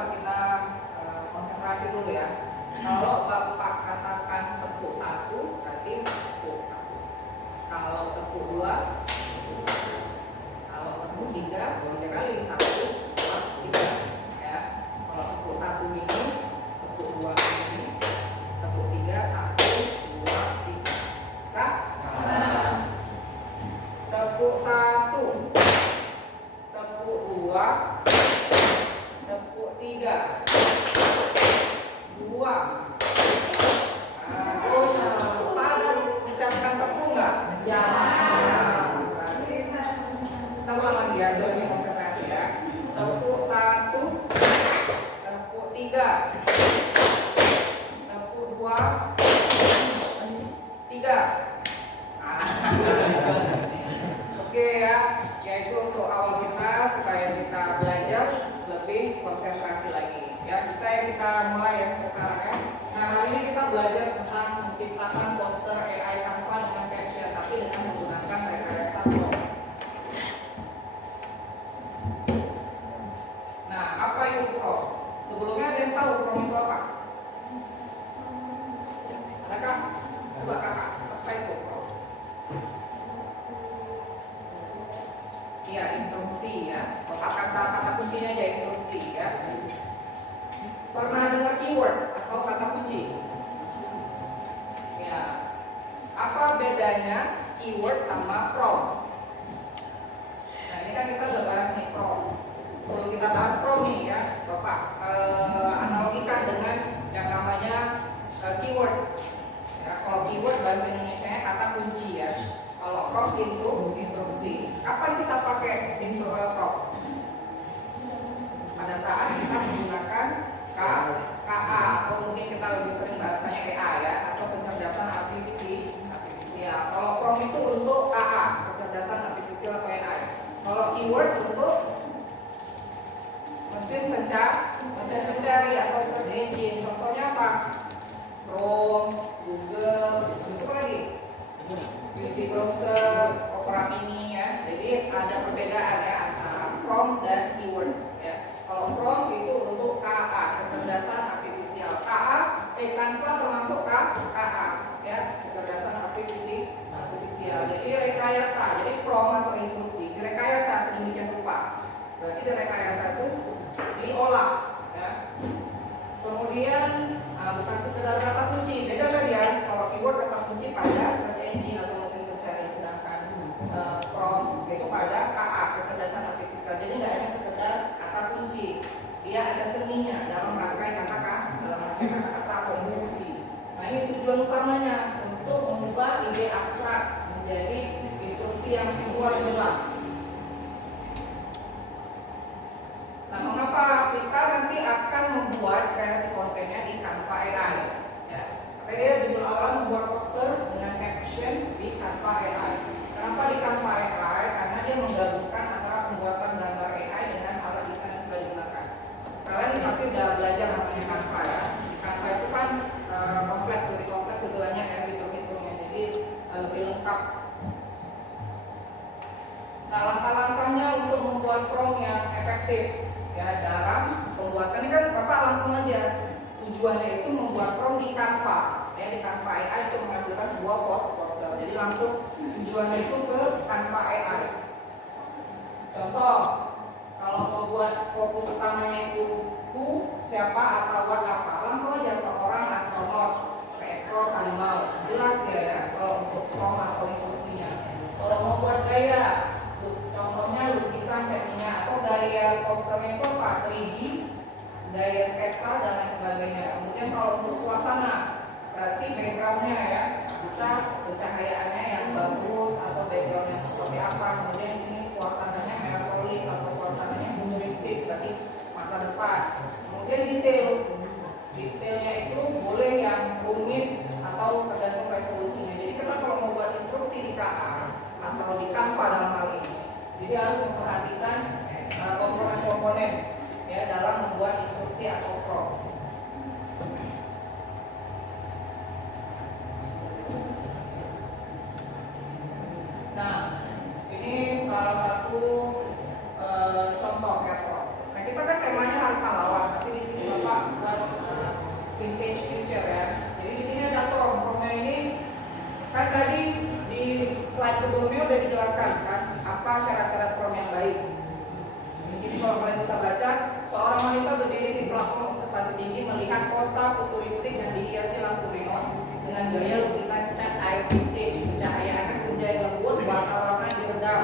coba kita konsentrasi dulu ya. Kalau Bapak katakan tepuk 1, berarti tepuk 1. Kalau tepuk 2, kalau tepuk 3, 3 kali 1, 2, 3 ya. Kalau tepuk 1 ini, tepuk 2 ini, tepuk 3, 1, 2, 3. Sah? Tepuk 1, tepuk 2, tepuk 3, 2. Pada ucapkan tepuk nggak? Ya. Berarti kita ulang lagi ya, biar lebih konsentrasi ya. Tepuk 1, tepuk 3, tepuk 2, 3. Oke ya, yaitu untuk awal kita supaya kita belajar lebih konsentrasi lagi. Ya, bisa ya kita mulai ya sekarang ya. Nah, hari ini kita belajar tentang menciptakan poster AI Canva dengan caption, tapi dengan menggunakan rekayasa prompt. Nah, apa itu prompt? Sebelumnya ada yang tahu prompt itu apa? Adakah? Coba kakak, apa itu prompt? Iya, instruksi ya. Kata kuncinya aja instruksi ya. Pernah dengar keyword atau kata kunci? Ya. Apa bedanya keyword sama prompt? Nah, ini kan kita udah bahas nih prompt. Sebelum kita bahas prompt nih ya, Bapak analogikan dengan yang namanya keyword. Ya, kalau keyword bahasa Indonesia kata kunci ya. Kalau prompt itu instruksi. Kapan kita pakai prompt? Pada saat kita menggunakan KA atau mungkin kita lebih sering bahasanya AI ya, atau kecerdasan artifisial. Kalau prompt itu untuk KA, kecerdasan artifisial atau AI. Kalau keyword untuk mesin pencari atau search engine. Contohnya apa? Chrome, Google, apa lagi? UC Browser, Opera Mini ya. Jadi ada perbedaan ya antara prompt dan keyword ya. Kalau prompt itu untuk KA, kecerdasan artifisial. Canva termasuk KA ya, kecerdasan artifisial. Jadi rekayasa, jadi prompt atau instruksi direkayasa sedemikian rupa. Berarti rekayasa itu diolah ya. Kemudian bukan sekedar kata kunci, beda tadi ya. Kalau keyword kata kunci pada search engine atau mesin pencari, sedangkan prompt itu pada KA, kecerdasan artifisial. Jadi nggak hanya sekedar kata kunci, dia ada seninya dalam rangkai kata-kata atau instruksi. Nah, ini tujuan utamanya untuk mengubah ide abstrak menjadi instruksi yang visual yang jelas. Nah, mengapa kita nanti akan membuat kreasi kontennya di Canva AI? Ya, dia judul awal membuat poster dengan caption di Canva AI. Kenapa di Canva AI? Karena dia menggabungkan antara pembuatan gambar AI dengan alat desain yang sudah digunakan. Kalian pasti sudah belajar namanya Canva ya. Canva itu kan kompleks, lebih kompleks keduanya ya, fitur-fiturnya, jadi lebih lengkap. Nah, langkah-langkahnya untuk membuat prompt yang efektif ya dalam pembuatan ini kan Bapak langsung aja tujuannya itu membuat prompt di Canva ya, di Canva AI untuk menghasilkan sebuah poster. Jadi langsung tujuannya itu ke Canva AI. Contoh, kalau mau buat fokus utamanya itu siapa atau what apa, langsung aja seorang astronot, seekor harimau, jelas ya kalau untuk prompt atau instruksinya. Kalau mau buat gaya, contohnya lukisan ceknya atau gaya posternya itu apa? 3D, gaya sketsa dan lain sebagainya. Kemudian kalau untuk suasana, berarti backgroundnya ya, bisa pencahayaannya yang bagus atau background yang seperti apa. Kemudian di sini suasananya melankolis atau suasananya humoristik, berarti masa depan. Kemudian detailnya itu boleh yang rumit atau tergantung resolusinya. Jadi kita kalau mau buat instruksi di KA atau di Canva dalam hal ini, jadi harus memperhatikan komponen-komponen ya dalam membuat instruksi atau prompt. Nah, ini salah satu contoh ya prompt. Nah, kita kan temanya hari pahlawan, tapi di seorang wanita berdiri di platform observasi tinggi melihat kota futuristik yang dihiasi lampu neon dengan gaya lukisan cat air vintage, pencahayaannya senja yang lembut, warna-warna diredam.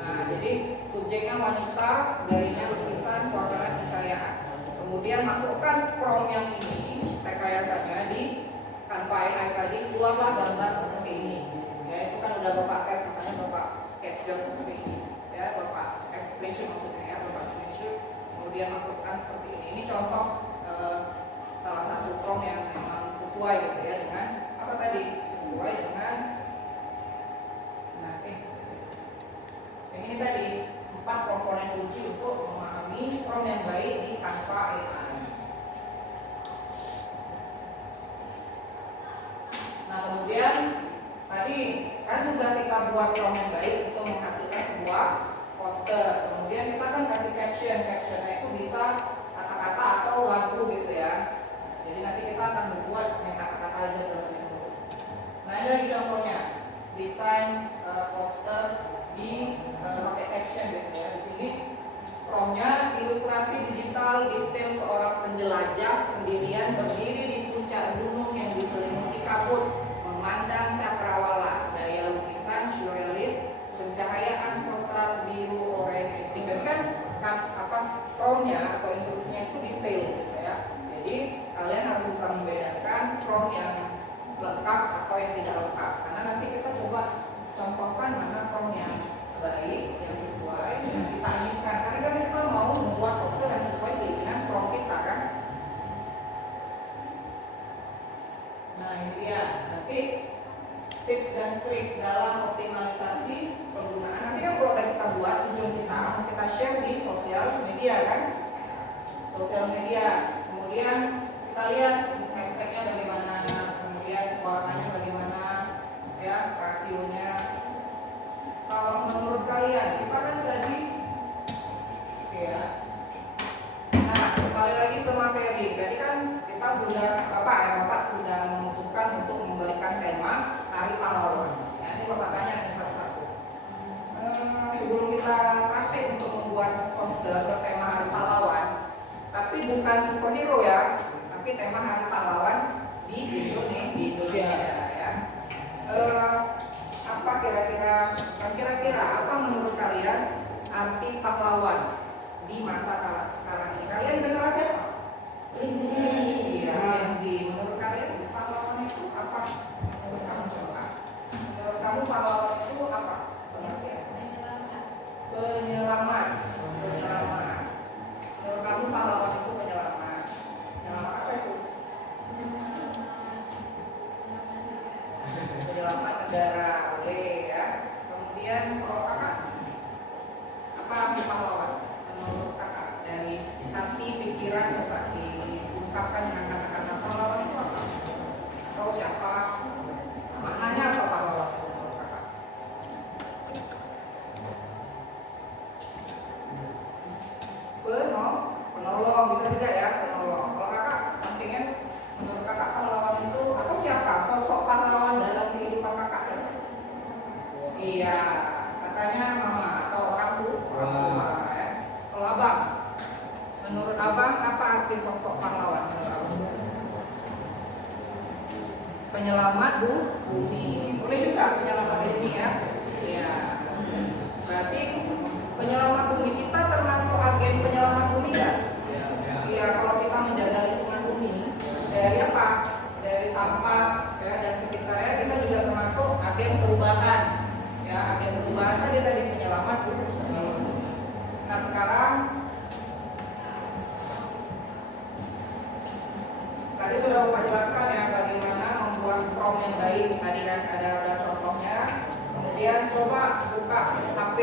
Nah, jadi subjeknya wanita, gayanya lukisan, suasana pencahayaan. Kemudian masukkan prompt yang ini, rekayasanya di Canva AI tadi, keluarlah gambar seperti ini. Ya, itu kan udah Bapak tes, makanya Bapak capture seperti ini. Ya, Bapak screenshot maksudnya ya, Bapak screenshot. Kemudian masukkan seperti ini. Ini contoh salah satu prompt yang memang sesuai gitu ya dengan apa tadi? Sesuai dengan yang ini tadi 4 komponen kunci untuk memahami prompt yang baik di Canva AI. Nah, kemudian tadi kan sudah kita buat prompt yang baik untuk menghasilkan sebuah poster. Kemudian kita kan kasih captionnya itu bisa kata-kata atau lagu gitu ya. Jadi nanti kita akan membuat yang kata-kata aja dalam itu. Nah, ini lagi contohnya desain poster di pakai caption gitu ya. Di sini promptnya ilustrasi digital detail seorang penjelajah sendirian berdiri di puncak gunung yang diselimuti kabut, memandang cakrawala, daya lukisan surrealis, pencahayaan kontras biru, oranye, pink. Kan promptnya atau instruksinya itu detail gitu ya. Jadi kalian harus bisa membedakan prompt yang lengkap atau yang tidak lengkap. Karena nanti kita coba contohkan mana prompt yang baik, yang sesuai yang kita inginkan. Karena kan kita mau membuat poster yang sesuai keinginan prompt kita kan. Nah, ini dia. Nanti tips dan trik dalam optimalisasi penggunaan. Nanti kan kalau kita buat tujuan kita share di sosial media kan. Sosial media. Kemudian kita lihat hashtagnya bagaimana, kemudian warnanya bagaimana, ya rasionya. Kalau menurut kalian, kita kan tadi, ya. Nah, kembali lagi ke materi. Tadi kan kita sudah, Bapak sudah memutuskan untuk memberikan tema Hari Pahlawan. Ya, ini Bapak tanya satu-satu. Sebelum kita praktik untuk membuat poster bertema Hari Pahlawan, tapi bukan superhero ya, tapi tema Hari Pahlawan di Indonesia ya. Apa kira-kira apa menurut kalian arti pahlawan di masa sekarang ini? Kalian generasi apa? Iya, Gen Z. Menurut kalian pahlawan itu apa? Menurut kamu coba. Menurut kamu pahlawan itu apa? Penyelamat. Menurut kamu pahlawan itu penyelamat. Penyelamat apa itu? Penyelamat negara, ya. Kemudian kalau kakak, apa arti pahlawan menurut kakak? Dari hati pikiran coba diungkapkan dengan kata-kata pahlawan itu apa? Atau siapa? Maknanya apa pahlawan menurut kakak? Penolong bisa juga ya, penolong. Kalau kakak sampingnya, menurut kakak pahlawan itu atau siapa? Sosok pahlawan dalam kehidupan kakak siapa? Iya, katanya mama atau orang tua ya. Kalau abang, menurut abang apa arti sosok pahlawan? Penyelamat bumi. Boleh juga penyelamat bumi ya. Iya. Berarti penyelamat bumi kita termasuk agen penyelamat bumi ya? Iya, kalau kita menjaga lingkungan bumi dari apa? Dari sampah ya, dan sekitarnya, kita juga termasuk agen perubahan. Ya, agen perubahan kan dia tadi penyelamat bumi. Nah, sekarang tadi sudah Bapak jelaskan ya bagaimana membuat prompt yang baik. Tadi kan ada contohnya. Kemudian coba buka HP,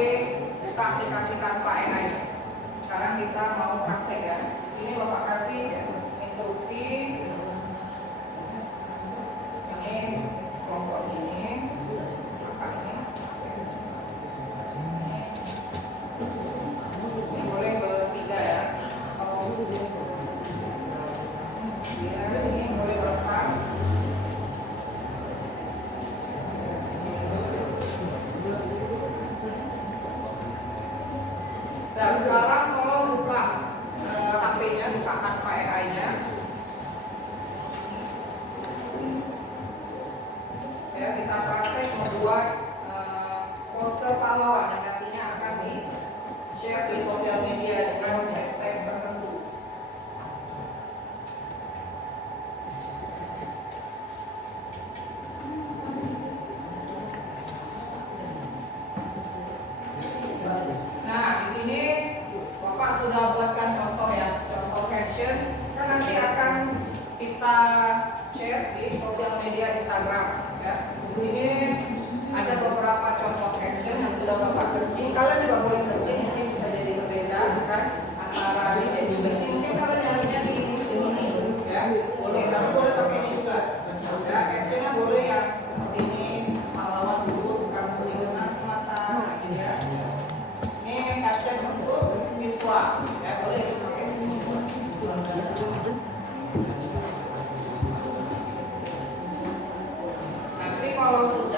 buka aplikasi Canva AI. Sekarang kita mau praktek ya. Di sini Bapak kasih instruksi. Ini kelompok di sini. Maka ini boleh bertiga ya. Ini boleh berempat. Dan sekarang tolong buka sini ada beberapa contoh action yang sudah Bapak searching. Kalian juga boleh searching, mungkin bisa jadi berbeda kan antara di ChatGPT. Mungkin kalian nyarinya di ini ya. Boleh, tapi boleh pakai ini juga. Ya, actionnya boleh yang seperti ini, pahlawan dulu kartu dikenal semata gitu ya. Ini action untuk siswa, ya boleh dipakai di sini. Nanti kalau sudah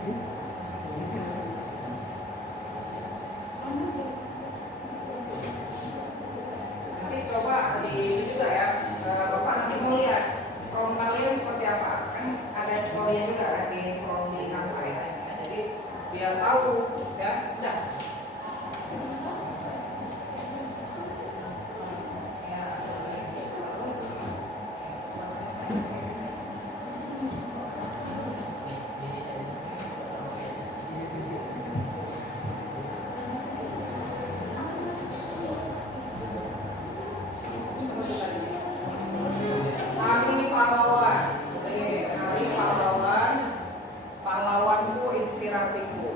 Nanti coba di juga ya, Bapak nanti mau lihat from kalian seperti apa. Kan ada story juga kan di from di Canva ya. Jadi biar tahu ya. Udah. Hari pahlawan, hari pahlawan, pahlawanku inspirasiku.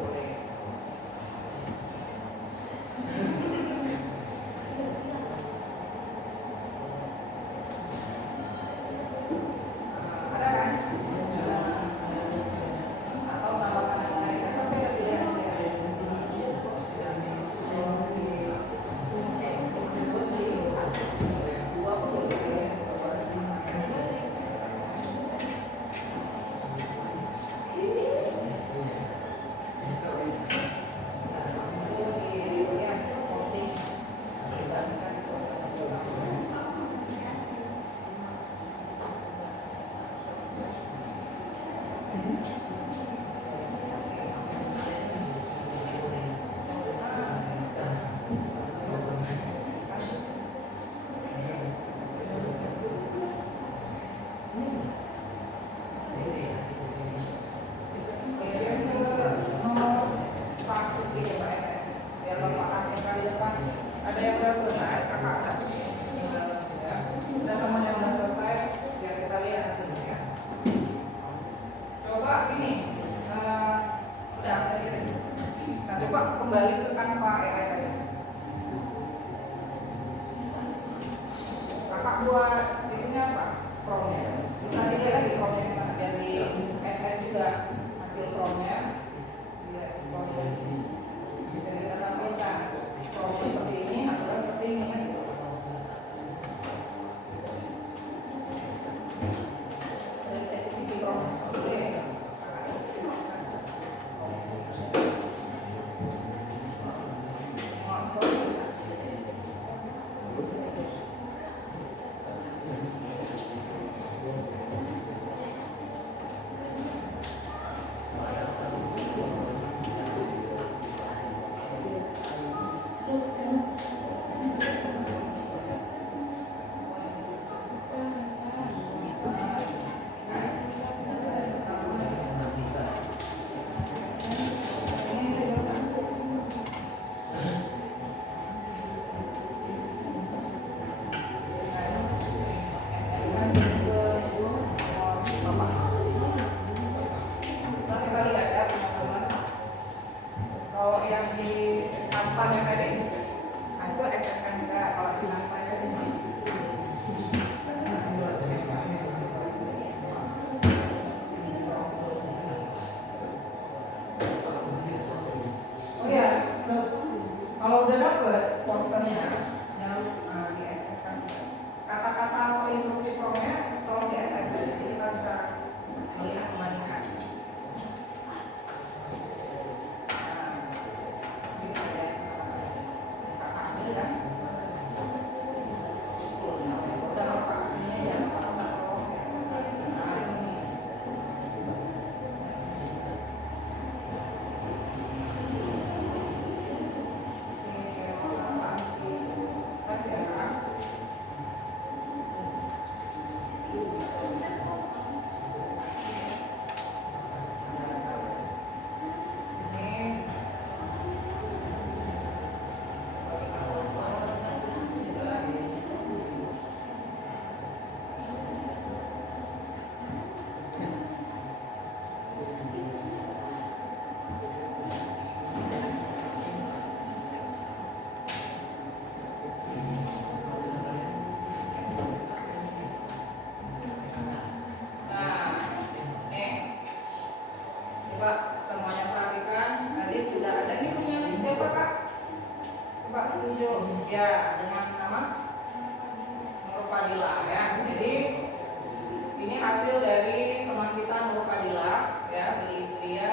Ada kan? Atau tambahkan yang lain? Apa saya tidak ada yang udah selesai, kakak ada. Ya. Ada teman yang udah selesai, biar kita lihat hasilnya ya. Coba ini, udah tadi. Nah coba kembali ke Canva AI tadi. Kakak buat ini apa? Promnya. Bisa dilihat lagi promnya mana? Dari SS juga hasil promnya. Lihat story. Jadi kita tampilkan promnya seperti ini, hasilnya seperti ini kan? Dari ChatGPT promnya. Oke. Kalau yang di Canva yang tadi, nah itu SS-kan juga. Kalau di Canva tadi. Oh ya, kalau udah dapet posternya, jangan di SS-kan. Kata-kata atau instruksi promnya tolong di SS, jadi kita bisa melihat membandingkan. Coba semuanya perhatikan. Tadi sudah ada nih punya siapa kak? Coba tunjuk ya dengan nama Nur Fadila ya. Jadi ini hasil dari teman kita Nur Fadila ya. Jadi dia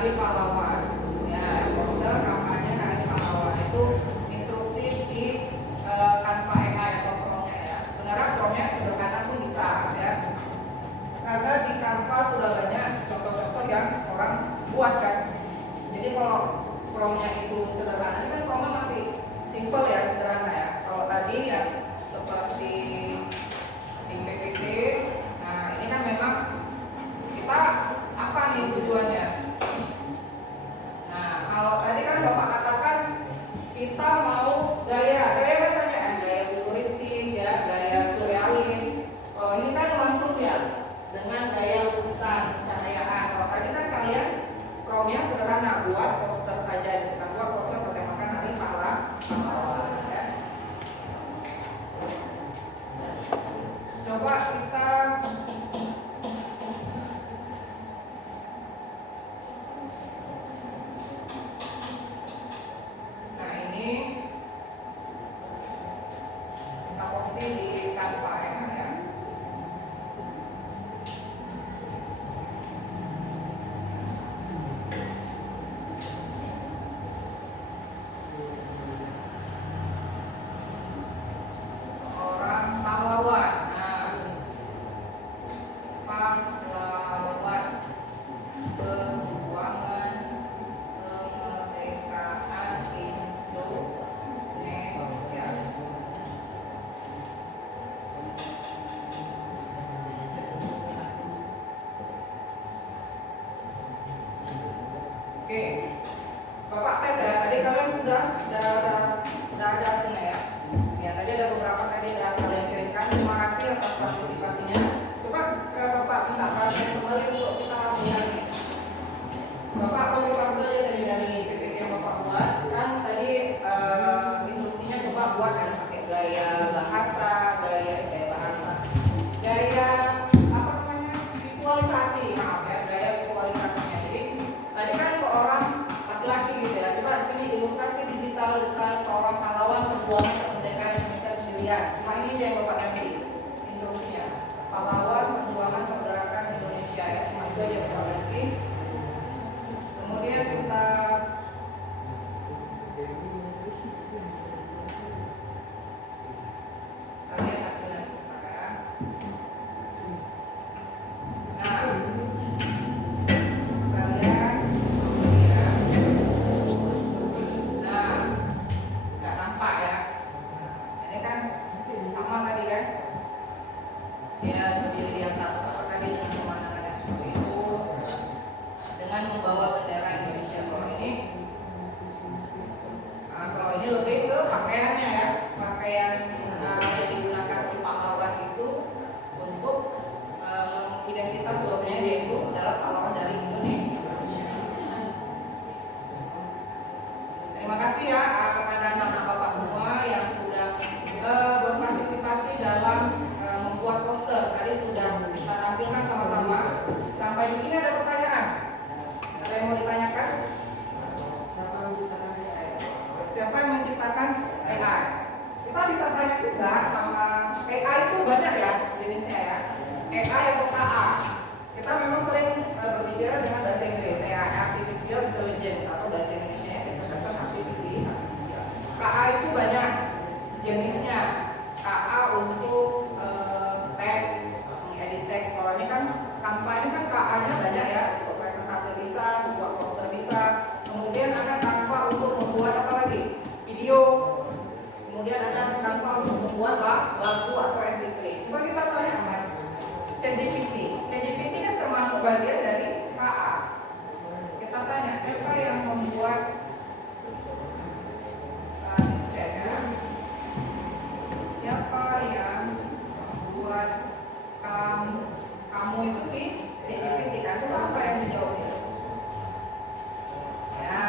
Hari Pahlawan. Ya, poster kampanye Hari Pahlawan itu instruksi di Canva AI atau promnya ya. Sebenarnya promnya sederhana pun bisa ya. Karena di Canva sudah banyak contoh-contoh yang orang buat kan. Jadi kalau promnya itu sederhana, ini kan promnya masih simple ya, sederhana ya. Kalau tadi ya seperti di PPT, nah ini kan memang kita apa nih tujuannya? Nah kalau tadi kan Bapak katakan kita mau gaya kan gaya futuristik ya, gaya surrealis. Oh ini kan langsung ya dengan gaya lukisan pencahayaan. Kalau tadi kan kalian promnya sederhana, buat poster saja, kita buat poster bertemakan Hari Pahlawan ya. Coba kita nah ini kita copy di Canva ya. Seorang pahlawan. Nah, pahlawan perjuangan kemerdekaan Indonesia. Oke, Bapak tes ya. Tadi kalian sudah ada hasilnya ya. Ya tadi ada beberapa tadi yang kalian kirimkan. Terima kasih atas partisipasinya. Coba ke Bapak minta perhatian kembali untuk kita lihat nih. Bapak tahu fase tadi dari PPT yang Bapak buat kan tadi instruksinya coba buat kan pakai gaya bahasa, gaya apa namanya visualisasi, maaf ya, gaya visualisasinya. Jadi tadi kan seorang laki-laki gitu ya. Coba di sini ilustrasi digital dekat seorang pahlawan perjuangan kemerdekaan Indonesia sendirian. Cuma ini yang Bapak ganti instruksinya. Pahlawan perjuangan pergerakan Indonesia ya. Cuma itu aja Bapak ganti. Kemudian kita lihat hasilnya sebentar ya. Nah, kita lihat kemudian. Nah, nggak nampak ya. Ini kan sama tadi kan. Dia berdiri di atas apakah dia dengan pemandangan yang seperti itu dengan membawa bendera Indonesia. Kalau ini lebih ke pakaiannya ya, pakaian yang digunakan si pahlawan itu untuk identitas bahwasanya dia itu adalah pahlawan dari Indonesia. Terima kasih ya kepada anak-anak Bapak semua yang sudah berpartisipasi dalam membuat poster. Tadi sudah kita tampilkan sama-sama. Sampai di sini ada pertanyaan? Ada yang mau ditanyakan? Siapa yang menciptakan AI? Kita bisa tanya juga sama AI itu banyak ya jenisnya ya. AI atau KA. Kita memang sering berbicara dengan bahasa Inggris ya, artificial intelligence atau bahasa Indonesia kecerdasan artifisial. KA itu banyak jenisnya. KA untuk teks, edit teks. Kalau ini kan Canva ini kan KA-nya banyak ya, untuk presentasi bisa, membuat poster bisa. Kemudian ada Canva untuk membuat apa lagi? Video. Kemudian ada Canva untuk membuat lagu atau MP3. Coba kita tanya sama ChatGPT. ChatGPT kan termasuk bagian dari KA. Kita tanya siapa yang membuat siapa yang membuat kamu itu sih ChatGPT kan? Coba apa yang dijawabnya? Ya,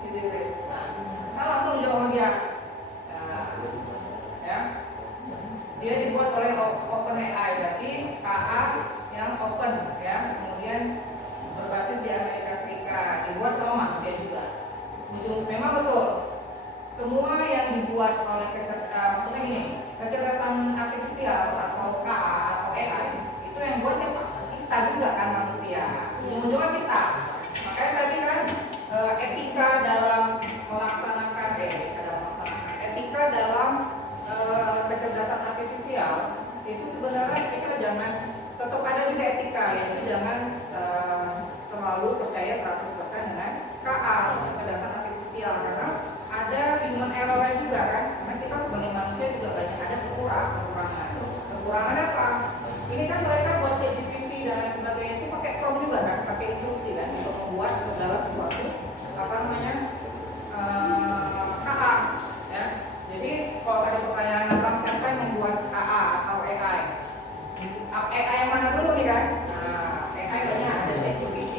di sisi. Nah, kita langsung jawab dia. Ya, dia dibuat oleh OpenAI, berarti KA yang open ya. Kemudian berbasis di Amerika Serikat, dibuat sama manusia juga. Memang betul. Semua yang dibuat oleh maksudnya ini kecerdasan artifisial atau KA atau AI itu yang buat siapa? Kita juga kan manusia. Ujung-ujungnya kita. jangan, tetap ada juga etika, yaitu jangan terlalu percaya 100% dengan KA, kecerdasan artifisial, karena ada human error juga kan, karena kita sebagai manusia juga banyak ada kekurangan. Kekurangan apa? Ini kan mereka buat ChatGPT dan lain sebagainya itu pakai prompt juga kan, pakai instruksi kan untuk membuat segala sesuatu apa namanya KA ya. Jadi kalau tadi pertanyaan abang, siapa yang membuat KA atau AI? AI yang mana dulu nih kan? Nah, AI banyak, ada ChatGPT,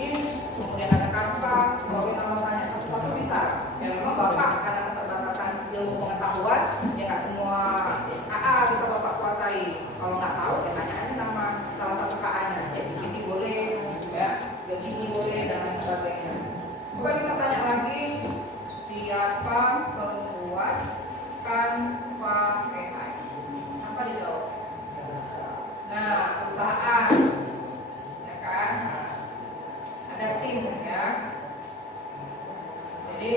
kemudian ada Canva. Kalau kita mau tanya satu-satu bisa. Ya memang bapak karena keterbatasan ilmu pengetahuan, ya nggak semua KA bisa bapak kuasai. Kalau nggak tahu, ya tanya aja sama salah satu KA-nya. ChatGPT boleh, ya, Gemini boleh dan lain sebagainya. Coba kita tanya lagi, siapa pembuat Canva AI? Apa dijawab? Nah, perusahaan, ya kan? Ada tim, ya. Jadi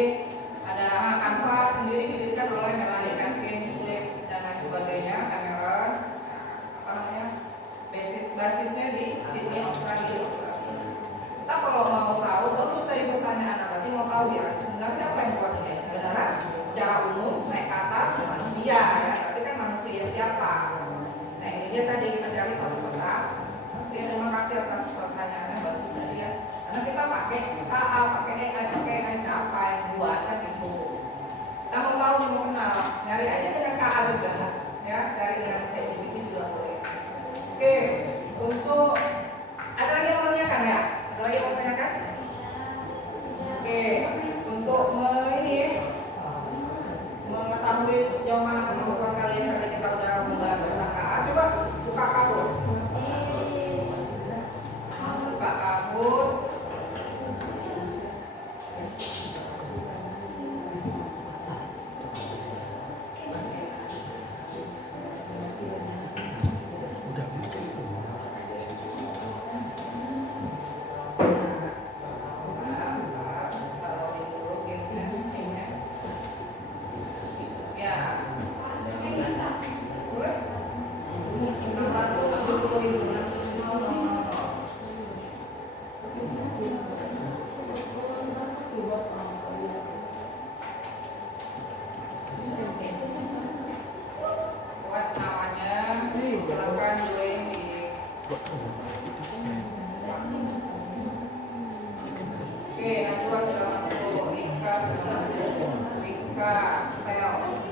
ada Canva sendiri didirikan oleh Melanie Atkins, dan lain sebagainya, Cameron. Apa namanya? Basisnya di Sydney, Australia. Kita kalau mau tahu, bagus dari pertanyaan berarti mau tahu ya, sebenarnya siapa yang buat ini? Sebenarnya secara umum naik ke atas manusia, ya. Tapi kan manusia siapa? Nah ini dia tadi kita cari satu persatu. Terima kasih atas pertanyaannya, bagus tadi ya. Karena kita pakai KA, pakai AI siapa yang buat kan itu. Kita mau tahu nih, mau kenal, nyari aja dengan KA juga, ya. Cari dengan ChatGPT juga boleh. Oke, untuk ada lagi yang mau tanyakan ya? Ada lagi yang mau tanyakan? Oke, untuk mengetahui sejauh mana kemampuan kalian, tadi kita udah membahas tentang KA. Coba buka kabur. Buka kabur. Oke, Najwa sudah masuk, Ika sudah masuk, Rizka, Sel.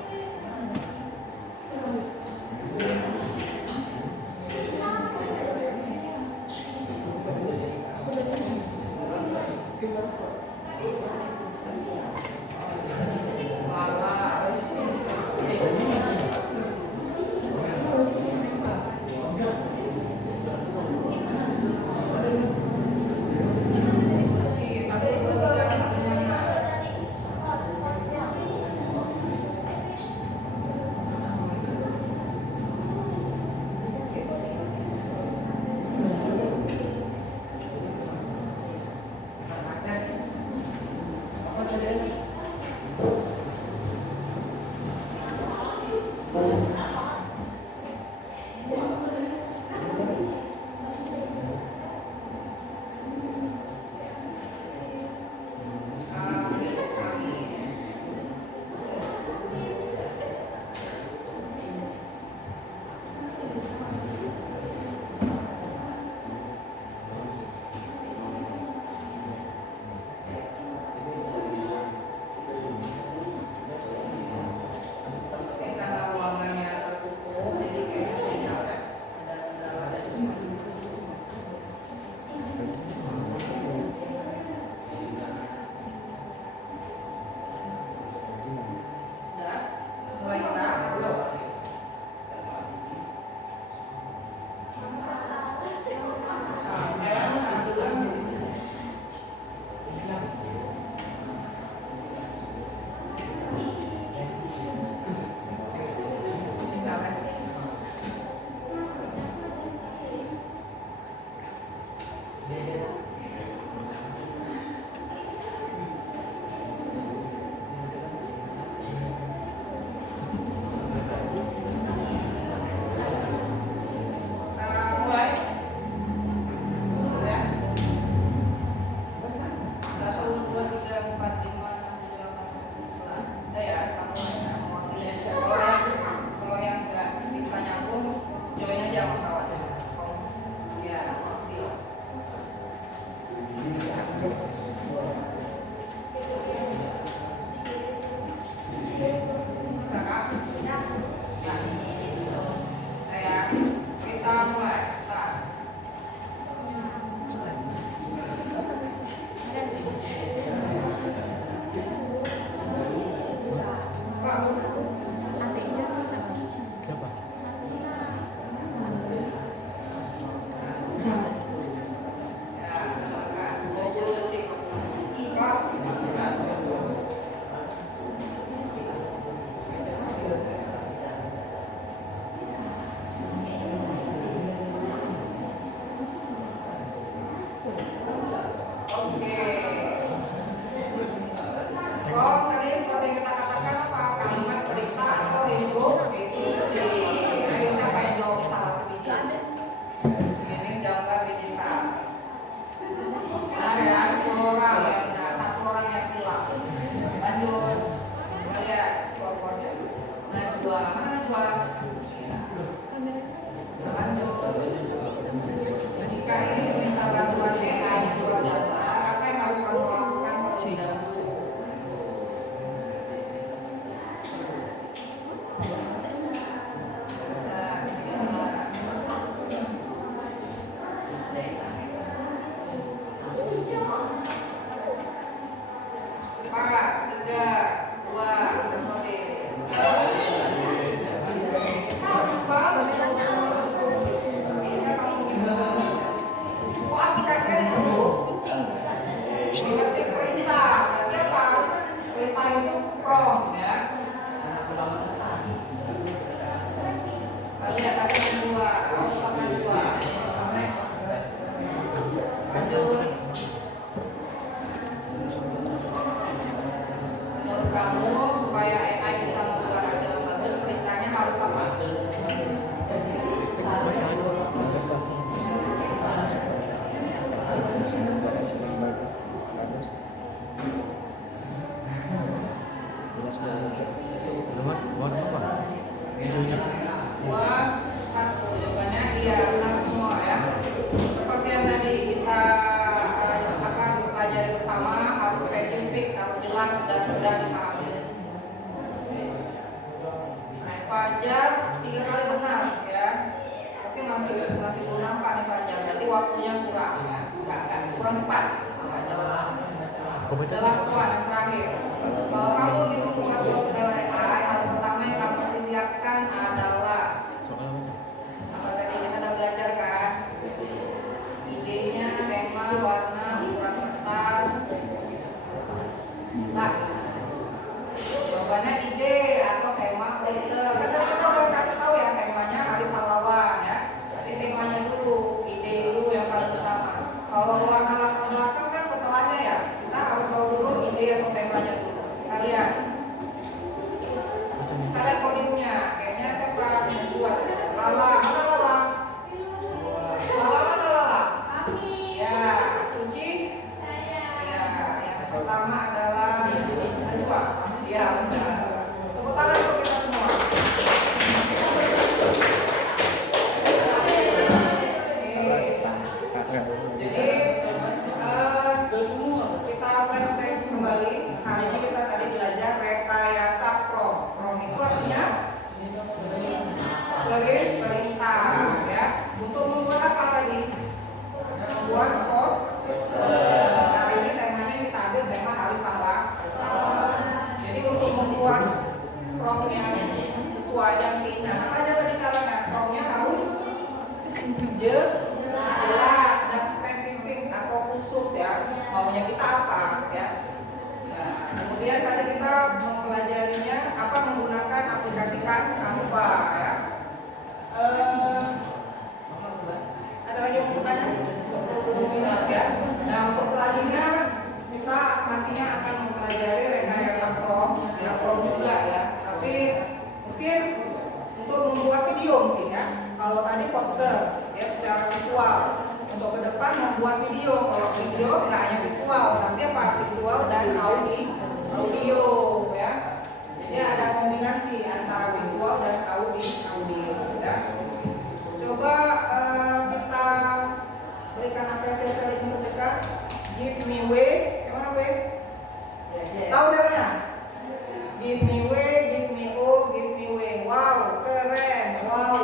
waktunya kurang ya, kurang cepat. Last one, yang terakhir. Kalau kamu ingin membuat poster AI, hal pertama yang kamu siapkan adalah apa tadi kita udah belajar kan? Idenya, tema, warna, ukuran kertas. Nah, jawabannya ide atau tema poster. Kan tadi kita udah kasih tahu ya temanya Hari Pahlawan ya. Jadi temanya dulu, ide dulu yang paling utama. Kalau warna latar belakang kan setelahnya ya. Kita harus tahu dulu ide atau temanya dulu. Kalian podiumnya, kayaknya siapa yang buat? Lala, mana Lala? Lala mana Lala? Ya, Suci? Ya, yang pertama adalah Najwa. Ya, benar. Tepuk tangan untuk kita semua. Jadi kita flashback kembali. Hari ini kita tadi belajar rekayasa prompt. Prompt itu artinya perintah ya. Untuk membuat apa tadi? Membuat post. Hari ini temanya kita ambil tema Hari Pahlawan. Jadi untuk membuat prompt yang sesuai dan keinginan, apa aja tadi syaratnya? Promptnya harus jelas dan spesifik atau khusus ya, maunya kita apa ya. Nah, kemudian tadi kita mempelajarinya apa menggunakan aplikasi Canva ya. Ada lagi yang mau bertanya? Sebelum ini ya. Nah, untuk selanjutnya kita nantinya akan mempelajari rekayasa prompt ya, prompt juga ya. Tapi mungkin untuk membuat video mungkin ya. Kalau tadi poster ya secara visual. Untuk ke depan membuat video. Kalau video tidak hanya visual, tapi apa? Visual dan audio ya. Jadi ada kombinasi antara visual dan audio ya. Coba kita berikan apresiasi saling terdekat. Give me way. Yang mana way? Tahu caranya? Give me way, give me o, give me way. Wow, keren. Wow,